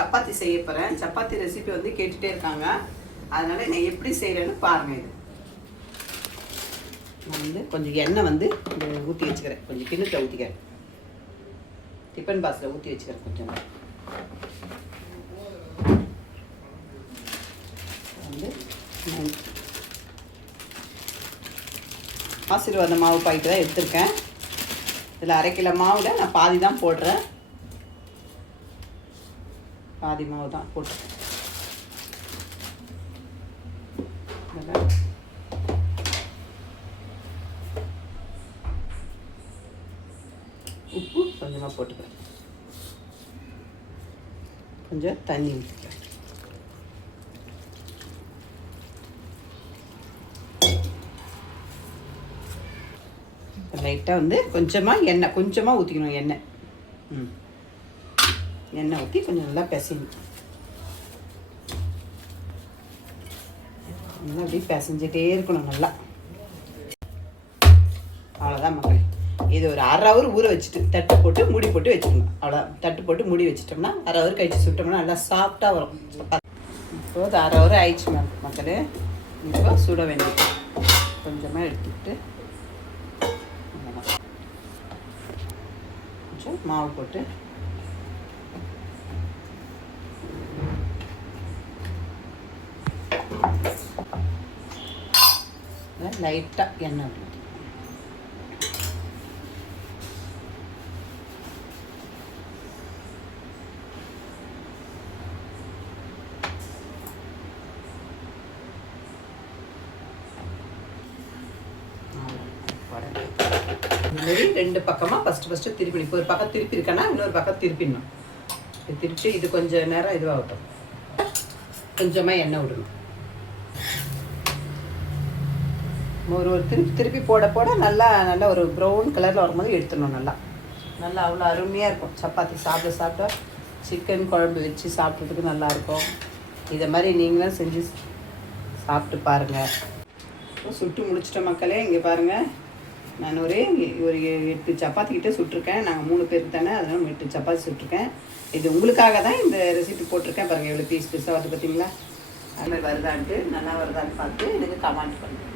சப்பாத்தி செய்ய போகிறேன். சப்பாத்தி ரெசிபி வந்து கேட்டுகிட்டே இருக்காங்க. அதனால் நான் எப்படி செய்கிறேன்னு பாருங்கள். இது நான் வந்து கொஞ்சம் எண்ணெய் வந்து ஊற்றி வச்சுக்கிறேன். கொஞ்சம் கிண்ணத்தில் ஊற்றிக்கிறேன். டிஃபன் பாக்ஸில் ஊற்றி வச்சுக்கிறேன். கொஞ்சம் வந்து ஆசீர்வாத மாவு பாக்கெட்டு தான் எடுத்திருக்கேன். இதில் 1/2 கிலோ மாவில் நான் பாதி தான் போடுறேன். பாதி மாவு தான் போட்டுருக்கேன். உப்பு கொஞ்சமாக போட்டுக்கிறேன். கொஞ்சம் தண்ணி ஊற்றிக்கிறேன். லைட்டாக வந்து கொஞ்சமாக எண்ணெய் ஊற்றிக்கணும். எண்ணெய் எண்ணெய் ஊற்றி கொஞ்சம் நல்லா பிசையணும். நல்லா அப்படியே பிசைஞ்சிட்டே இருக்கணும் நல்லா. அவ்வளோதான் மக்களே. இது ஒரு 1/2 ஹவர் ஊற வச்சுட்டு தட்டு போட்டு மூடி போட்டு வச்சுக்கணும். அவ்வளோதான். தட்டு போட்டு மூடி வச்சுட்டோம்னா 1/2 ஹவர் கழிச்சு சுட்டோம்னா நல்லா சாஃப்டாக வரும். இப்போது 1/2 ஹவர் ஆயிடுச்சு மக்களே. இப்போ சுட வேண்டியது கொஞ்சமாக எடுத்துக்கிட்டு கொஞ்சம் மாவு போட்டு லைட்டாக எண்ணெய் ஊற்றி இதுமாரி 2 பக்கமாக ஃபஸ்ட்டு திருப்பிடணும். இப்போ ஒரு பக்கம் திருப்பி இருக்கேன்னா இன்னொரு பக்கம் திருப்பிடணும். திருப்பி இது கொஞ்சம் நேரம் இதுவாகட்டும். கொஞ்சமாக எண்ணெய் விடணும். ஒரு திருப்பி போட நல்லா ஒரு ப்ரௌன் கலரில் வரும்போது எடுத்துடணும். நல்லா அவ்வளோ அருமையாக இருக்கும். சப்பாத்தி சாப்பிட சிக்கன் குழம்பு வச்சு சாப்பிட்றதுக்கு நல்லாயிருக்கும். இதை மாதிரி நீங்களும் செஞ்சு சாப்பிட்டு பாருங்கள். சுட்டு முடிச்சிட்ட மக்களே. இங்கே பாருங்கள், நான் ஒரு 8 சப்பாத்தி கிட்டே சுட்டிருக்கேன். நாங்கள் 3 பேருக்கு தானே, அதனால் 8 சப்பாத்தி சுட்டிருக்கேன். இது உங்களுக்காக தான் இந்த ரெசிபி போட்டிருக்கேன். பாருங்கள் எவ்வளோ பீஸாக வருது பார்த்தீங்களா? அது மாதிரி வருதான்ட்டு நல்லா வருதான்னு பார்த்து எனக்கு கமெண்ட் பண்ணுங்கள்.